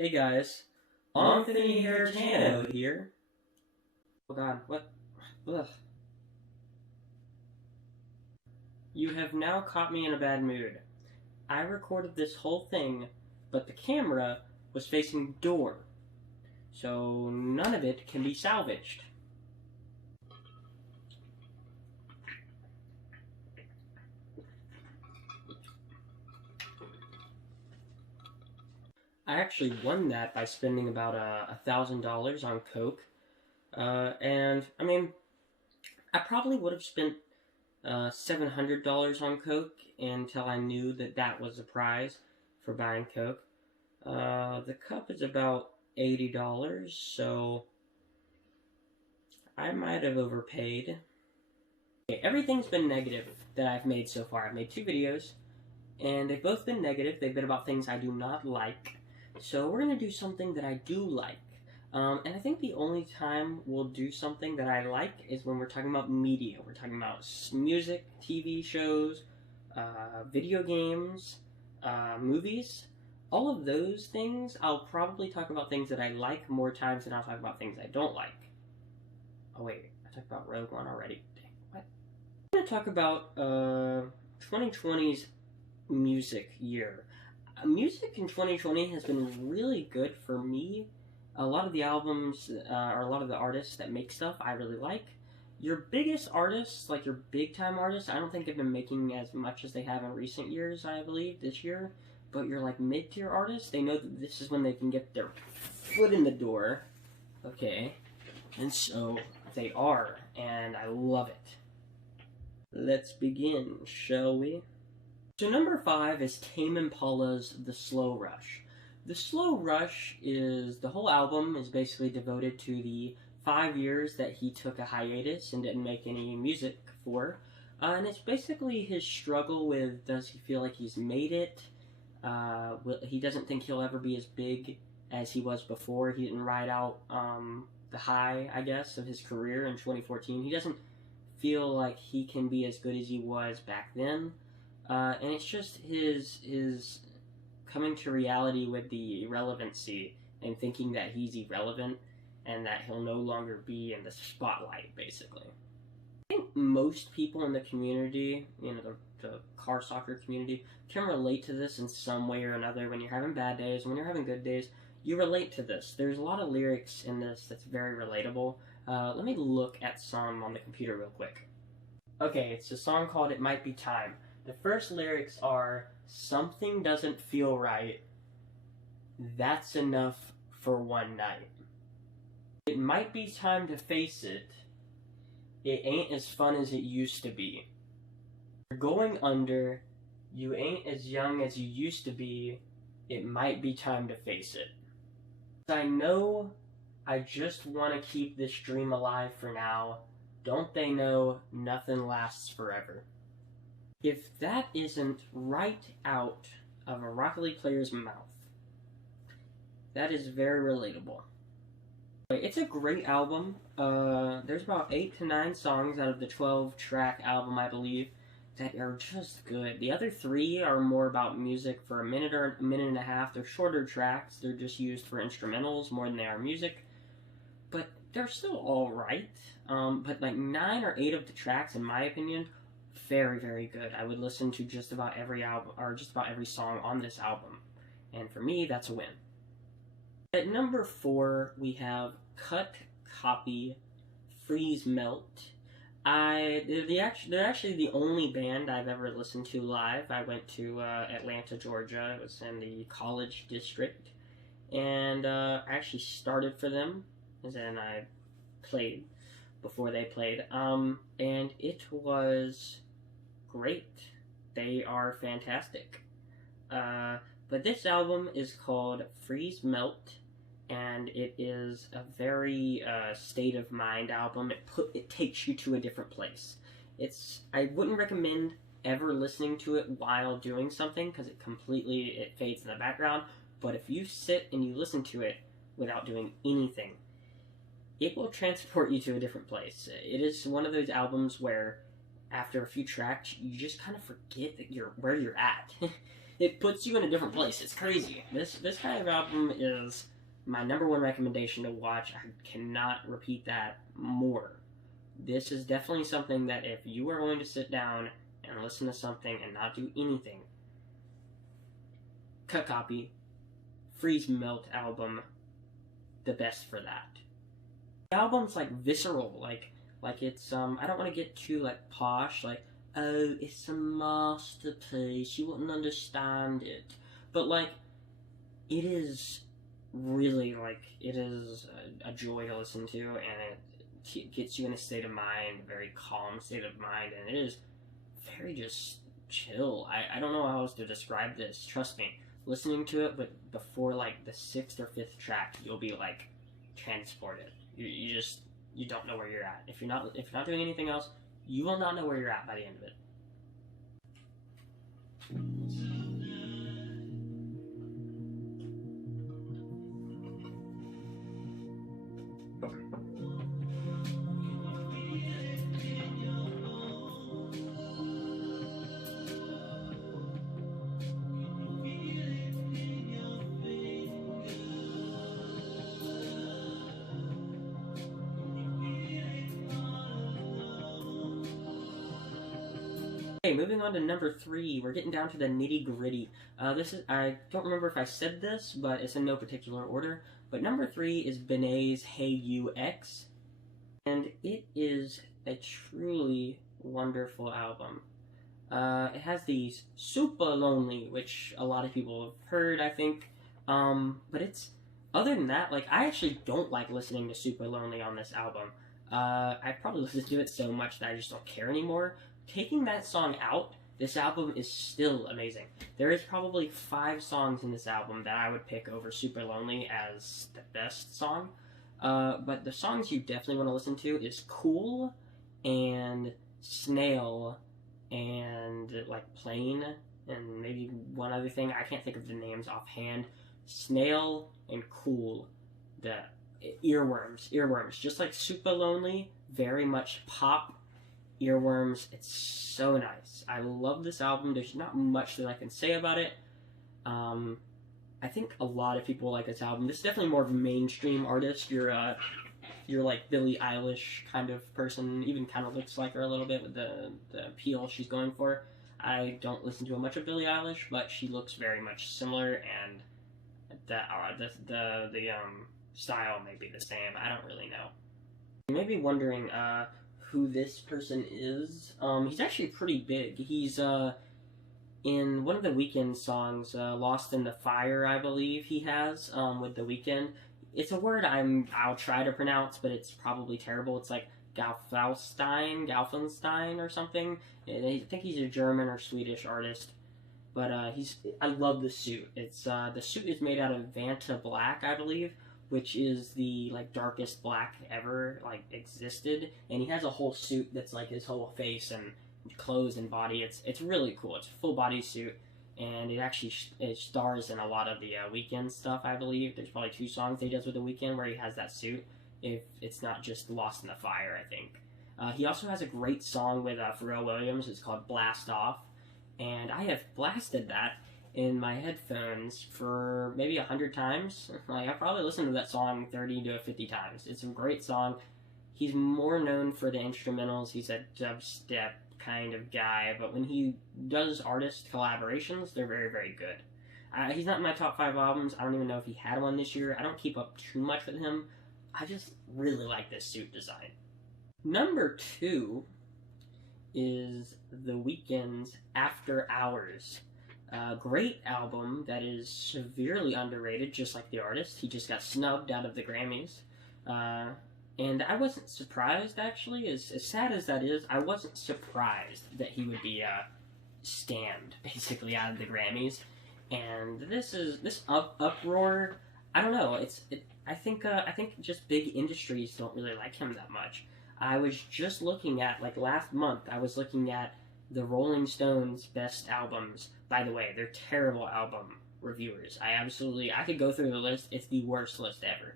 Hey guys, Anthony Haritano here. Oh god, what? Ugh. You have now caught me in a bad mood. I recorded this whole thing, but the camera was facing the door, so none of it can be salvaged. I actually won that by spending about $1,000 on Coke. And I mean, I probably would have spent $700 on Coke until I knew that that was a prize for buying Coke. The cup is about $80, so I might have overpaid. Okay, everything's been negative that I've made so far. I've made 2 videos, and they've both been negative. They've been about things I do not like. So we're going to do something that I do like. And I think the only time we'll do something that I like is when we're talking about media. We're talking about music, TV shows, video games, movies. All of those things, I'll probably talk about things that I like more times than I'll talk about things I don't like. Oh wait, I talked about Rogue One already. Dang, what? I'm going to talk about 2020's music year. Music in 2020 has been really good for me. A lot of the albums, or a lot of the artists that make stuff, I really like. Your biggest artists, like your big-time artists, I don't think have been making as much as they have in recent years, I believe, this year. But your, like, mid-tier artists, they know that this is when they can get their foot in the door. Okay. And so, they are, and I love it. Let's begin, shall we? So number 5 is Tame Impala's The Slow Rush. The Slow Rush is, the whole album is basically devoted to the 5 years that he took a hiatus and didn't make any music for. And it's basically his struggle with, does he feel like he's made it? He doesn't think he'll ever be as big as he was before. He didn't ride out the high, I guess, of his career in 2014. He doesn't feel like he can be as good as he was back then. And it's just his coming to reality with the irrelevancy and thinking that he's irrelevant and that he'll no longer be in the spotlight, basically. I think most people in the community, you know, the car soccer community, can relate to this in some way or another. When you're having bad days, when you're having good days, you relate to this. There's a lot of lyrics in this that's very relatable. Let me look at some on the computer real quick. Okay, it's a song called It Might Be Time. The first lyrics are, something doesn't feel right, that's enough for one night. It might be time to face it, it ain't as fun as it used to be. You're going under, you ain't as young as you used to be, it might be time to face it. I know I just want to keep this dream alive for now, don't they know nothing lasts forever. If that isn't right out of a Rocket League player's mouth, that is very relatable. It's a great album. There's about 8 to 9 songs out of the 12-track album, I believe, that are just good. The other 3 are more about music for a minute or a minute and a half. They're shorter tracks. They're just used for instrumentals more than they are music. But they're still alright. But like 9 or 8 of the tracks, in my opinion, very, very good. I would listen to just about every album, or just about every song on this album. And for me, that's a win. At number 4, we have Cut, Copy, Freeze, Melt. They're actually the only band I've ever listened to live. I went to Atlanta, Georgia. It was in the College District. And I actually started for them, as in I played before they played. And it was great. They are fantastic. But this album is called Freeze Melt, and it is a very state of mind album. It takes you to a different place. I wouldn't recommend ever listening to it while doing something because it fades in the background. But if you sit and you listen to it without doing anything, it will transport you to a different place. It is one of those albums where after a few tracks, you just kind of forget that where you're at. it puts you in a different place. It's crazy. This kind of album is my #1 recommendation to watch. I cannot repeat that more. This is definitely something that if you are going to sit down and listen to something and not do anything, cut copy, freeze melt album, the best for that. The album's like visceral, like it's I don't want to get too like posh, like, oh, it's a masterpiece, you wouldn't understand it, but like it is really, like, it is a joy to listen to, and it gets you in a state of mind, a very calm state of mind, and it is very just chill. I don't know how else to describe this. Trust me, listening to it, but before like the 6th or 5th track, you'll be like transported. You don't know where you're at. If you're not doing anything else, you will not know where you're at by the end of it. Okay, moving on to #3, we're getting down to the nitty-gritty. I don't remember if I said this, but it's in no particular order. But #3 is Benet's Hey You X, and it is a truly wonderful album. It has these Super Lonely, which a lot of people have heard, I think. But it's, other than that, like, I actually don't like listening to Super Lonely on this album. I probably listened to it so much that I just don't care anymore. Taking that song out, this album is still amazing. There is probably 5 songs in this album that I would pick over Super Lonely as the best song. But the songs you definitely want to listen to is Cool and Snail and like Plain and maybe one other thing. I can't think of the names offhand. Snail and Cool. The earworms. Just like Super Lonely, very much pop. Earworms, it's so nice. I love this album. There's not much that I can say about it. I think a lot of people like this album. This is definitely more of a mainstream artist. You're like Billie Eilish kind of person. Even kind of looks like her a little bit with the appeal she's going for. I don't listen to much of Billie Eilish, but she looks very much similar, and the style may be the same. I don't really know. You may be wondering who this person is. He's actually pretty big. He's in one of the Weeknd songs, "Lost in the Fire," I believe he has with the Weeknd. It's a word I'll try to pronounce, but it's probably terrible. It's like Galfenstein or something. I think he's a German or Swedish artist. But I love the suit. It's the suit is made out of Vanta Black, I believe, which is the like darkest black ever like existed, and he has a whole suit that's like his whole face and clothes and body. It's really cool. It's a full body suit, and it actually it stars in a lot of the Weeknd stuff, I believe. There's probably 2 songs he does with the Weeknd where he has that suit. If it's not just Lost in the Fire, I think. He also has a great song with Pharrell Williams. It's called Blast Off, and I have blasted that in my headphones for maybe 100 times. Like, I probably listened to that song 30 to 50 times. It's a great song. He's more known for the instrumentals. He's a dubstep kind of guy, but when he does artist collaborations, they're very, very good. He's not in my top 5 albums. I don't even know if he had one this year. I don't keep up too much with him. I just really like this suit design. #2 is The Weeknd's After Hours. Great album that is severely underrated, just like the artist. He just got snubbed out of the Grammys. And I wasn't surprised, actually. As sad as that is, I wasn't surprised that he would be stand basically out of the Grammys. And this uproar. I don't know. I think just big industries don't really like him that much. I was just looking at, like, last month, I was looking at the Rolling Stones best albums. By the way, they're terrible album reviewers. I could go through the list. It's the worst list ever.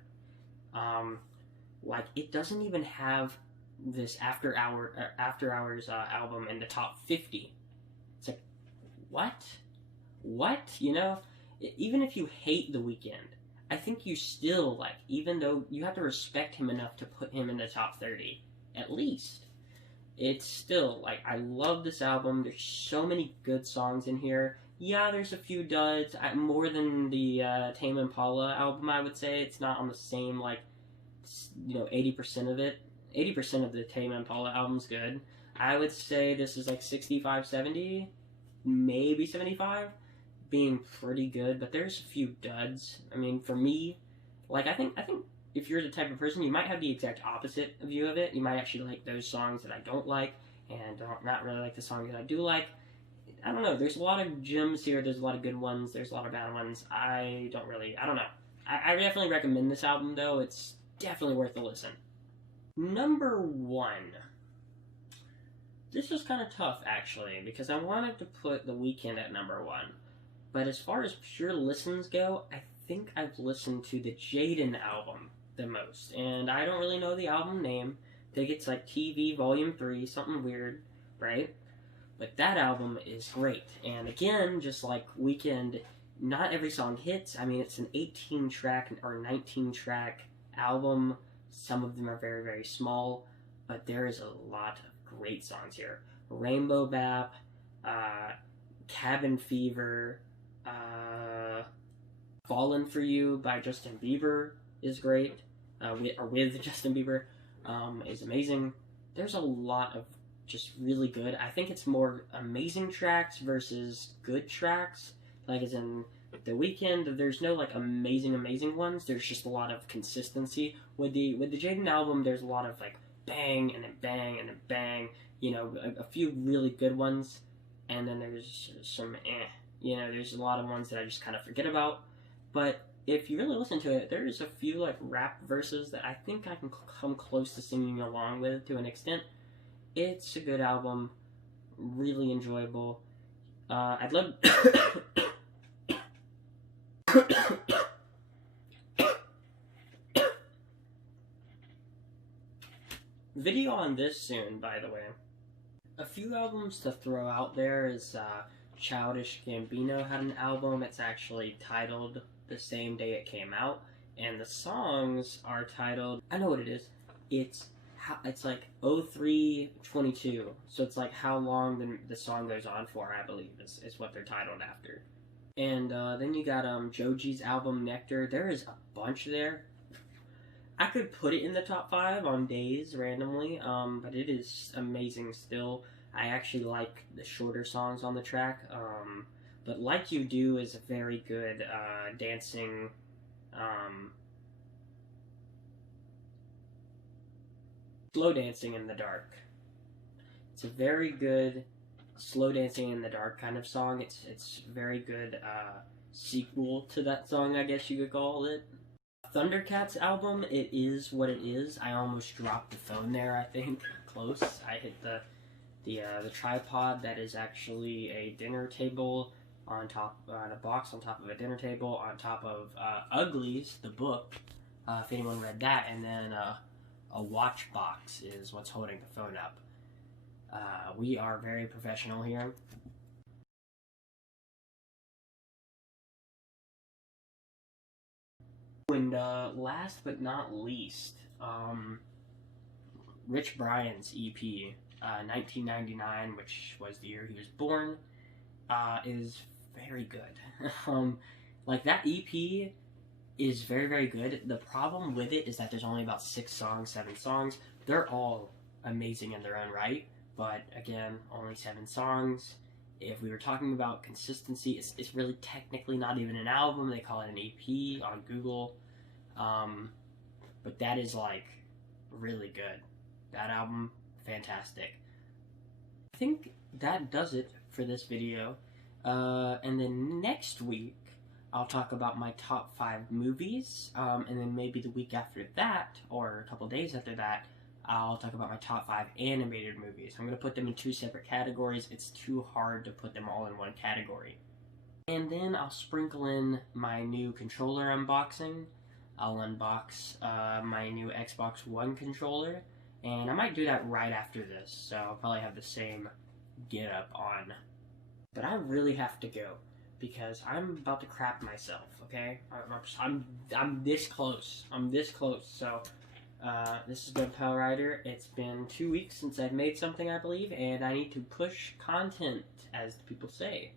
Like, it doesn't even have this After Hours album in the top 50. It's like, what? what? You know, even if you hate The Weeknd, I think you still, like, even though you have to respect him enough to put him in the top 30, at least. It's still, like, I love this album. There's so many good songs in here. Yeah, there's a few duds. More than the Tame Impala album, I would say. It's not on the same, like, 80% of it. 80% of the Tame Impala album's good. I would say this is like 65, 70, maybe 75, being pretty good, but there's a few duds. I mean, for me, like, I think if you're the type of person, you might have the exact opposite view of it. You might actually like those songs that I don't like, and not really like the songs that I do like. I don't know. There's a lot of gems here. There's a lot of good ones. There's a lot of bad ones. I don't know. I definitely recommend this album, though. It's definitely worth a listen. Number 1. This was kind of tough, actually, because I wanted to put The Weeknd at number 1. But as far as pure listens go, I think I've listened to the Jaden album the most. And I don't really know the album name. I think it's like TV Volume 3, something weird, right? But that album is great. And again, just like Weeknd, not every song hits. I mean, it's an 18-track or 19-track album. Some of them are very, very small, but there is a lot of great songs here. Rainbow Bap, Cabin Fever, Fallen for You by Justin Bieber is great. With Justin Bieber is amazing. There's a lot of just really good. I think it's more amazing tracks versus good tracks. Like as in The Weeknd, there's no like amazing ones. There's just a lot of consistency. With the Jaden album, there's a lot of like bang and then bang and then bang. You know, a few really good ones, and then there's some You know, there's a lot of ones that I just kind of forget about. But if you really listen to it, there's a few like rap verses that I think I can come close to singing along with to an extent. It's a good album, really enjoyable. I'd love. Video on this soon, by the way. A few albums to throw out there is Childish Gambino had an album. It's actually titled the same day it came out, and the songs are titled. I know what it is. It's like 0322, so it's like how long the song goes on for, I believe, is what they're titled after. And then you got Joji's album Nectar. There is a bunch there. I could put it in the top 5 on days randomly, but it is amazing still. I actually like the shorter songs on the track, but Like You Do is a very good dancing. Slow Dancing in the Dark. It's a very good slow dancing in the dark kind of song. It's very good sequel to that song, I guess you could call it. Thundercats album, It Is What It Is. I almost dropped the phone there, I think. Close. I hit the tripod that is actually a dinner table on a box on top of a dinner table on top of Uglies, the book, if anyone read that, and then a watch box is what's holding the phone up. We are very professional here. And last but not least, Rich Brian's EP, 1999, which was the year he was born, is very good. Like, that EP is very, very good. The problem with it is that there's only about 6 songs, 7 songs. They're all amazing in their own right, but again, only 7 songs. If we were talking about consistency, it's really technically not even an album. They call it an EP on Google. But that is, like, really good. That album, fantastic. I think that does it for this video. And then next week, I'll talk about my top 5 movies. And then maybe the week after that, or a couple days after that, I'll talk about my top 5 animated movies. I'm going to put them in 2 separate categories. It's too hard to put them all in one category. And then I'll sprinkle in my new controller unboxing. I'll unbox my new Xbox One controller. And I might do that right after this, so I'll probably have the same get up on. But I really have to go. because I'm about to crap myself. Okay, I'm this close. I'm this close. So this is Gunpowder Rider. It's been 2 weeks since I've made something, I believe, and I need to push content, as the people say.